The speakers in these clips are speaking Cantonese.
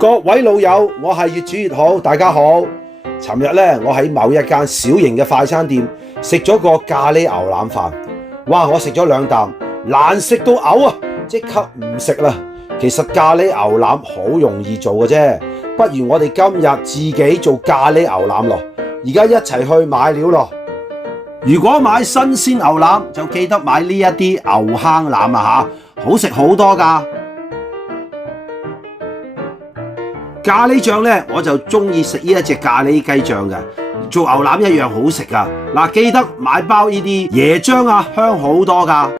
各位老友，我係越煮越好，大家好。尋日呢，我喺某一間小型嘅快餐店食咗個咖喱牛腩飯，哇！我食咗2啖，難食到嘔啊，即刻唔食啦。其實咖喱牛腩好容易做嘅啫，不如我哋今日自己做咖喱牛腩咯。而家一齊去買料咯。如果買新鮮牛腩，就記得買呢一啲牛坑腩啊嚇，好食好多㗎。咖喱醬呢，我就中意食呢一隻咖喱雞醬嘅，做牛腩一樣好食噶。嗱，記得買包呢啲椰漿啊，香好多噶。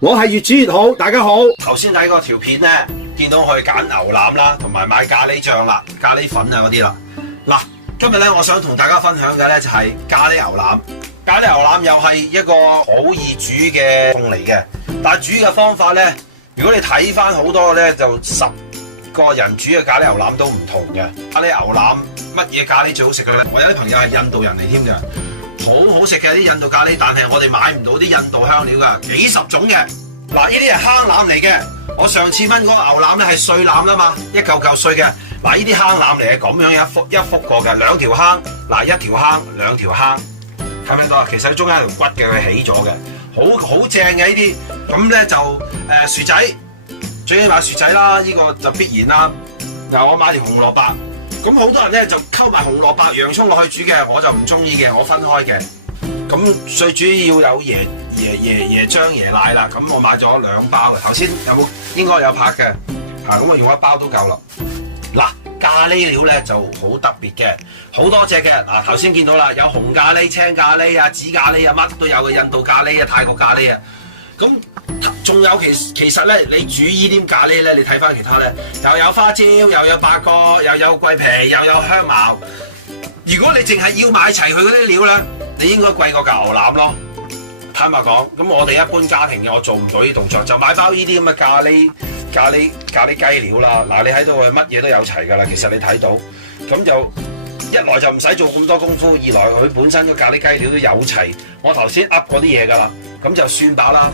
我係越煮越好，大家好。頭先睇嗰條片呢，見到我去揀牛腩啦，同埋買咖喱醬啦、咖喱粉啊嗰啲啦。嗱，今日呢，我想同大家分享嘅呢，就係咖喱牛腩。咖喱牛腩又係一個好易煮嘅餸嚟嘅。但係煮嘅方法咧，如果你睇翻好多咧，就10個人煮嘅咖喱牛腩都唔同嘅。咖喱牛腩乜嘢咖喱最好食嘅咧？我有啲朋友係印度人嚟添嘅，好好食嘅啲印度咖喱，但係我哋買唔到啲印度香料㗎，幾十種嘅。嗱，呢啲係坑腩嚟嘅。我上次炆嗰個牛腩咧係碎腩啊嘛，一嚿嚿碎嘅。嗱，呢啲坑腩嚟嘅，咁樣一幅過嘅，2條坑，嗱1條坑2條坑，睇唔睇到啊？其實中間有條骨嘅，佢起咗嘅。好正嘅呢啲，咁咧就薯仔，最緊要買薯仔啦，呢個就必然啦。嗱，我買條紅蘿蔔，咁好多人咧就溝埋紅蘿蔔、洋葱落去煮嘅，我就唔中意嘅，我分開嘅。咁最主要有椰漿、椰奶啦，咁我買咗2包嘅。頭先有冇應該有拍嘅？咁我用1包都夠啦。嗱，咖喱料咧就好特別嘅，好多隻嘅。嗱，頭先見到啦，有紅咖喱、青咖喱啊、紫咖喱啊，乜都有嘅。印度咖喱啊、泰國咖喱啊，咁仲有其實咧，你煮呢啲咖喱咧，你睇翻其他咧，又有花椒，又有八角，又有桂皮，又有香茅。如果你淨係要買齊佢嗰啲料咧，你應該貴過嚿牛腩咯。坦白講，咁我哋一般家庭嘅，我做唔到呢啲動作，就買包呢啲咁嘅咖喱雞料啦。嗱，你睇到佢乜嘢都有齊㗎啦。其實你睇到，咁就一來就唔使做咁多功夫，二來佢本身個咖喱雞料都有齊。我頭先噏嗰啲嘢㗎啦，咁就算飽啦。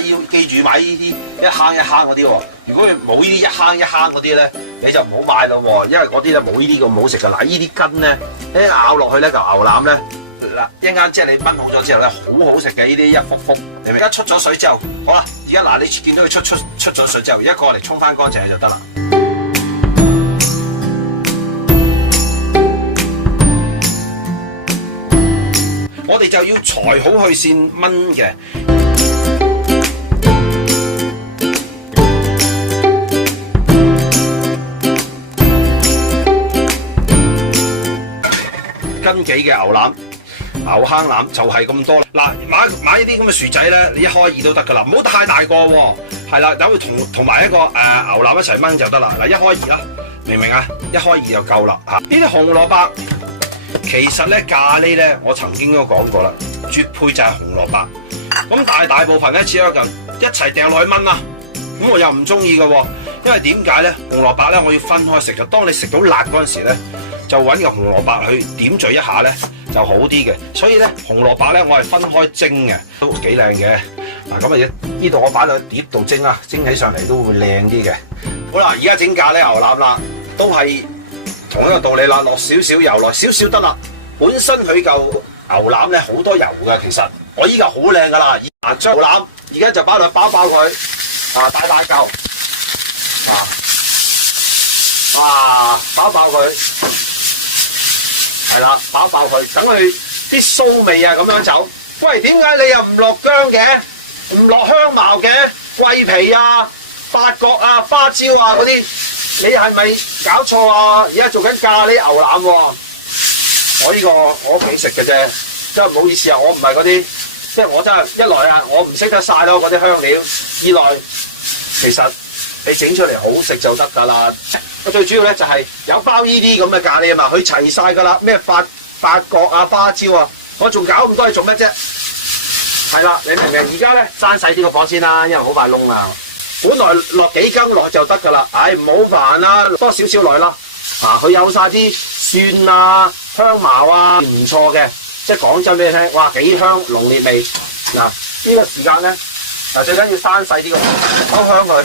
你要記住買呢啲一坑一坑嗰啲喎。如果佢冇呢啲一坑一坑嗰啲咧，你就唔好買咯喎，因為嗰啲咧冇呢啲咁好食㗎。嗱，呢啲筋咧，一咬落去咧嚿牛腩咧，嗱一陣間即係你炆好咗之後咧，好好食嘅呢啲一幅幅。你明？一出咗水之後，好啦，而家嗱你見到佢出咗水之後，一過嚟沖翻乾淨就得啦。我哋就要裁好佢先炆嘅。斤幾嘅牛腩、牛坑腩就係咁多啦。嗱，買呢啲咁嘅薯仔咧，你1開2都得噶啦，唔好太大個喎。係啦，等佢同埋一個牛腩一齊炆就得啦。嗱，1開2啦，明唔明啊？1開2就夠啦嚇。呢啲紅蘿蔔其實咧咖喱咧，我曾經都講過啦，絕配就係紅蘿蔔。咁但係大部分咧只有一齊掟落去炆啦。咁我又唔中意嘅喎，因為點解咧？紅蘿蔔咧我要分開食，就當你食到辣嗰陣時咧，就揾個紅蘿蔔去點綴一下咧就好啲嘅。所以咧紅蘿蔔咧我係分開蒸嘅，都幾靚嘅。嗱，咁啊呢度我擺落碟度蒸啊，蒸起上嚟都會靚啲嘅。好啦，而家整咖喱牛腩啦，都係同一個道理啦，落少少油，落少少得啦。本身佢嚿牛腩咧好多油㗎，其實我依嚿好靚㗎啦。將牛腩而家就擺落去爆佢，大嚿，爆佢。係啦，爆佢，等佢啲騷味啊咁樣走。喂，點解你又唔落薑嘅，唔落香茅嘅，桂皮啊、八角啊、花椒啊嗰啲，你係咪搞錯啊？而家做緊咖喱牛腩喎，我呢個我屋企食嘅啫，真係唔好意思啊，我唔係嗰啲，即係我真係一來啊，我唔識得晒咯嗰啲香料，二來其實你整出嚟好食就得㗎啦。我最主要咧就係有包呢啲咁嘅咖喱啊嘛，佢齊晒㗎啦，咩八角啊、花椒啊，我仲搞咁多嘢做咩啫？係啦，你明唔明？而家咧閂細啲個火先啦，因為好快燶啊。本來落幾羹落就得㗎啦，唉唔好煩啦，多少落啦。佢有晒啲蒜啊、香茅啊，唔錯嘅。即係講真俾你聽，哇幾香濃烈味。嗱呢個時間咧，最緊要生細啲個火，收香佢。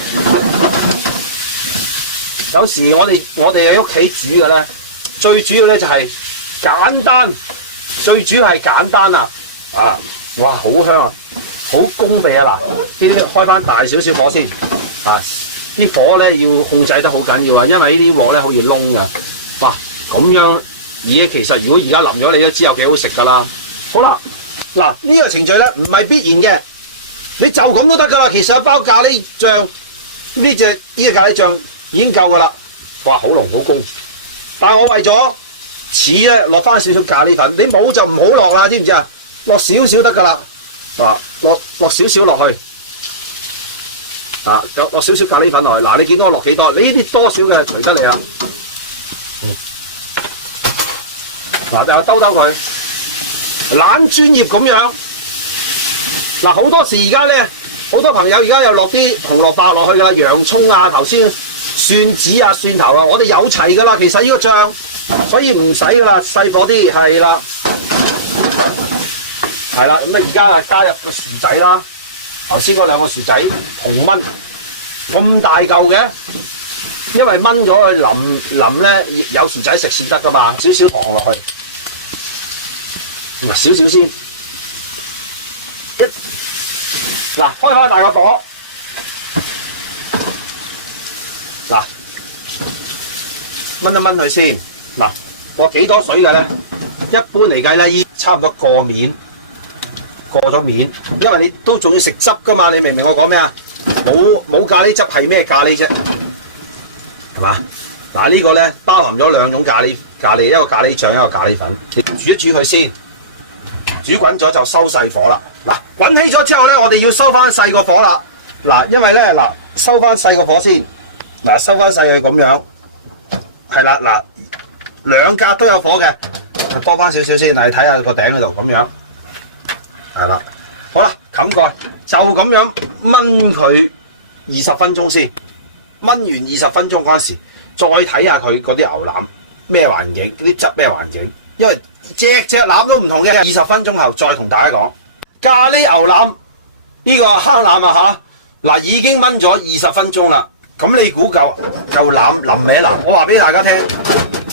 有時我哋喺屋企煮嘅咧，最主要咧就係簡單，最主要係簡單啦。啊，哇好香啊，好攻味啊！嗱，呢啲開翻大少少火先。啊，啲火咧要控制得好緊要啊，因為呢啲鑊咧好易燶噶。哇，咁樣嘢其實如果而家淋咗你都知有幾好食噶啦。好啦，嗱呢個程序咧唔係必然嘅，你就咁都得噶啦。其實一包咖喱醬呢隻咖喱醬已經夠噶啦。哇，好濃好攻，但係我為咗似咧落翻少少咖喱粉，你冇就唔好落啦，知唔知啊？落少少得噶啦，啊落少少落去，啊落少少咖喱粉落去。嗱，你見到我落幾多？你呢啲多少嘅隨得你啦。嗱，就兜兜佢，懶專業咁樣。嗱，好多時而家咧，好多朋友而家又落啲紅蘿蔔落去噶啦，洋葱啊，頭先蒜子啊、蒜頭啊，我哋有齊噶啦。其實呢個醬，所以唔使噶啦，細火啲係啦，係啦。咁啊，而家啊加入個薯仔啦，頭先嗰兩個薯仔同燜，咁大嚿嘅，因為燜咗佢淋咧有薯仔食先得噶嘛，少少糖落去。少少先，嗱開翻大個火，嗱燜一燜佢先，嗱過幾多水嘅咧？一般嚟計咧，差唔多過咗面，因為你都仲要食汁噶嘛，你明唔明我講咩啊？冇咖喱汁係咩咖喱啫？係嘛？嗱呢個咧包含咗兩種咖喱，一個咖喱醬，一個咖喱粉，你煮一煮佢先。煮滾咗就收細火啦。嗱，滾起咗之後咧，我哋要收翻細個火啦。嗱，因為咧收翻細個火先。嗱，收翻細佢咁樣，係啦。嗱，兩格都有火嘅，多翻少少先。嚟睇下個頂嗰度咁樣，係啦。好啦，冚蓋，就咁樣燜佢20分鐘先。燜完20分鐘嗰陣時，再睇下佢嗰啲牛腩咩環境，啲汁咩環境，因為隻腩都唔同嘅。20分鐘後再同大家講咖喱牛腩呢個坑腩啊嚇，嗱已經燜咗20分鐘啦。咁你估夠腩腍未啊？嗱，我話俾大家聽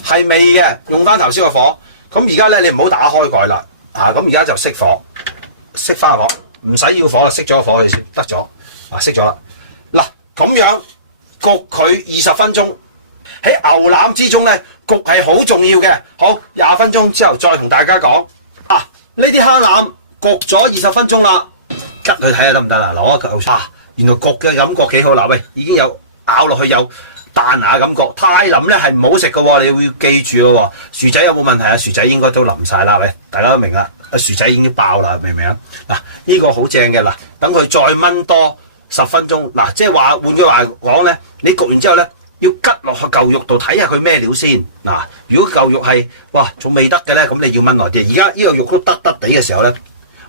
係未嘅，用翻頭先個火。咁而家咧你唔好打開蓋啦，咁而家就熄火，熄翻個火，唔使要火啦，熄咗個火就先得咗，熄咗啦。嗱咁樣焗佢20分鐘。喺牛腩之中咧，焗係好重要嘅。好，20分鐘之後再同大家講。呢啲坑腩焗咗20分鐘啦，吉佢睇下得唔得啦？攞一嚿原來焗嘅感覺幾好啦。喂，已經有咬落去有彈牙感覺。太腍咧係唔好食嘅喎，你要記住咯喎。薯仔有冇問題啊？薯仔應該都腍晒啦。喂，大家都明啦。薯仔已經爆啦，明唔明啊？嗱，呢個好正嘅。嗱，等佢再燜多10分鐘。嗱，即係話換句話講咧，你焗完之後咧，要吉落去嚿肉度睇下佢咩料先。嗱，如果嚿肉係哇仲未得嘅咧，咁你要燜耐啲。而家呢個肉都得地嘅時候咧，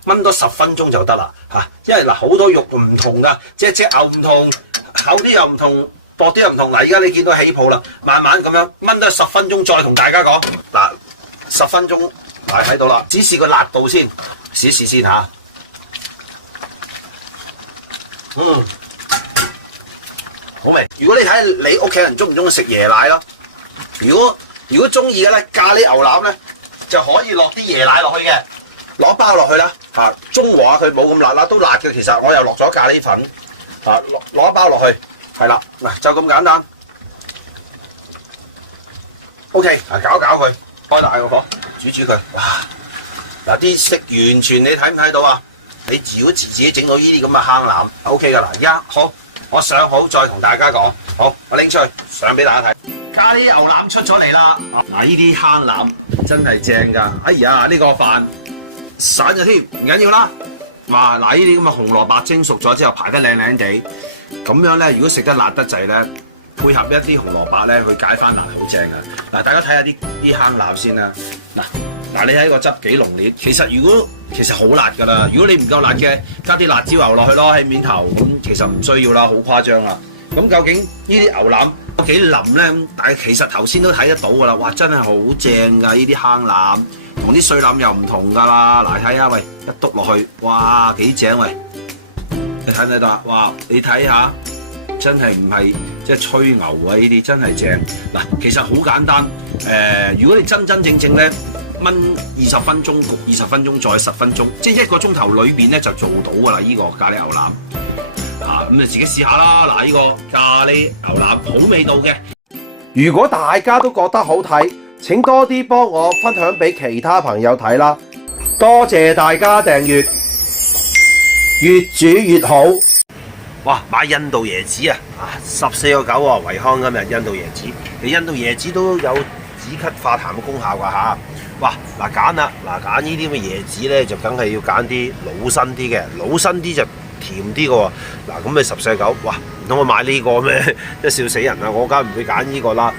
燜多10分鐘就得啦嚇。因為嗱好多肉唔同噶，隻牛唔同，厚啲又唔同，薄啲又唔同。嗱，而家你見到起泡啦，慢慢咁樣燜多10分鐘，再同大家講。嗱，10分鐘係喺度啦，只試個辣度先，試一試先嚇。好味！如果你睇你屋企人中唔中意食椰奶咯？如果中意嘅咧，咖喱牛腩咧就可以落啲椰奶落去嘅，攞包落去啦。中和下佢冇咁辣啦，都辣嘅。其實我又落咗咖喱粉，攞一包落去，係啦，嗱就咁簡單。OK， 搞佢，開大個火，煮佢。哇！嗱啲色完全你睇唔睇到啊？你如果自己整到呢啲咁嘅坑腩 ，OK 噶啦。而家好。我上好再同大家講，好，我拎出去上俾大家睇。咖喱牛腩出咗嚟啦！嗱，呢啲坑腩真係正㗎。哎呀，呢個飯散咗添，唔緊要啦。哇，嗱，呢啲咁嘅紅蘿蔔蒸熟咗之後排得靚靚地，咁樣咧，如果食得辣得滯咧，配合一啲紅蘿蔔咧，去解翻辣好正㗎。嗱，大家睇下啲坑腩先啦。嗱，你睇個汁幾濃烈。其實好辣㗎啦。如果你唔夠辣嘅，加啲辣椒油落去咯喺面頭。咁其實唔需要啦，好誇張啦。咁究竟呢啲牛腩有幾腍咧？但係其實頭先都睇得到㗎啦。哇，真係好正㗎！呢啲坑腩同啲碎欖又唔同㗎啦。嗱，睇下喂，一篤落去，哇幾正喂！你睇唔睇到啊？哇，你睇下，真係唔係即係吹牛啊！呢啲真係正。嗱，其實好簡單。如果你真正咧燜20分鐘，焗20分鐘，再10分鐘，即係1個鐘頭裏邊咧就做到㗎啦。呢個咖喱牛腩。咁你自己試下啦！嗱，呢個咖喱牛腩好味道嘅。如果大家都覺得好睇，請多啲幫我分享俾其他朋友睇啦。多謝大家訂閱，越煮越好。哇！買印度椰子啊，14.9啊，惠康今日印度椰子，你印度椰子都有止咳化痰嘅功效㗎嚇。哇！嗱揀啦，揀呢啲咁嘅椰子咧，就梗係要揀啲老身啲嘅，老身啲就甜啲嘅喎。嗱咁你14.9，哇！唔通我買呢個咩？即係笑死人啦！我梗係唔會揀呢個啦。